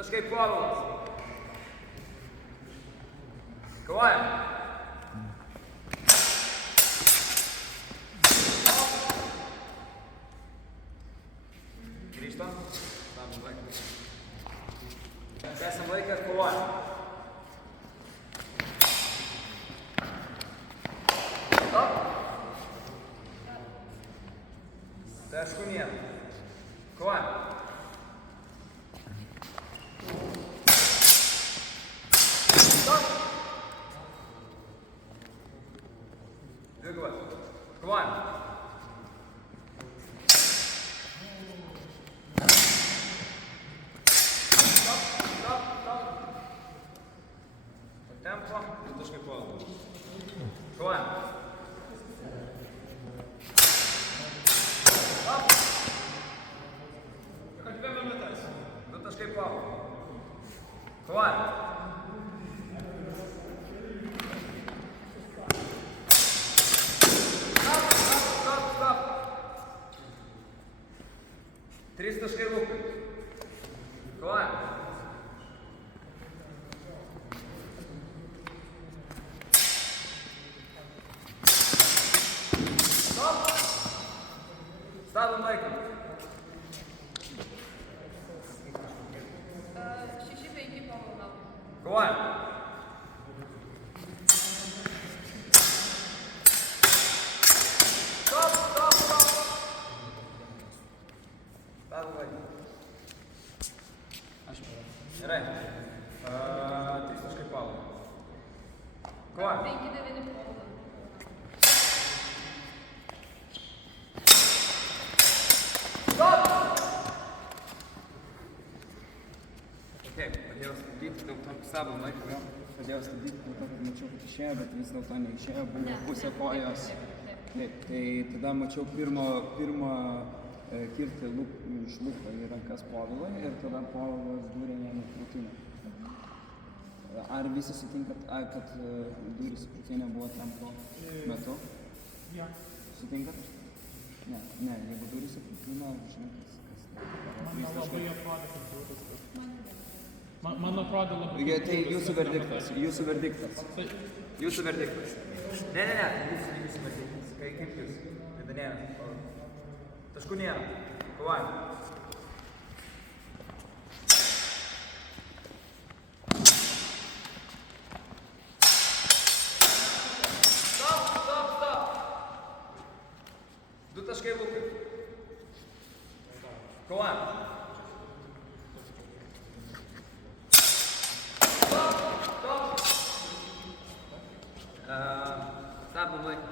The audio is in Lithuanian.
taškai Povilas. Kovojam. Grįžtam. Stabdom laiką. Tęsiam laiką ir kovojam. Stop. Taškų nėra. Kovojam. Stop. Dvigubai. Kovojam. Stop. Tempo. Du taškai Povilas. Kovojam. Stop. Du taškai Povilas. Kovojam. Stop. 3 taškai Lukai. Kovojam. Stop. Stabdom laiką. 6-5 Povilo. Kovojam. Stop. Stabdom laiką. Gerai. 3 taškai Povilas. Kovojam. 5-9 Povilo. Stop! Padėjau stabdyti, dėl to stabdom laiką vėl. Padėjau stabdyti, dėl to, kad mačiau, kad išėjo, bet vis dėlto neišėjo, buvo pusė kojos. Taip, tai tada mačiau pirmą kirtį iš lūpo į rankas Povilai ir tada Povilas dūrė jam į krūtinę. Ar visi sutinkat, kad dūris į krūtinę buvo tempo metu? Sutinkat? Ne, jeigu dūris į krūtinę, žinai, kas Man labai atrodė, kad dūris. Man atrodė labai. Tai jūsų verdiktas. Jūsų verdiktas. Ne, jūsų verdiktas. Kaip jūs? Tada nėra. Taškų nėra. Kovojam. Stop. 2 taškai Lukai. Kovojam. Stop. Stabdom laiką.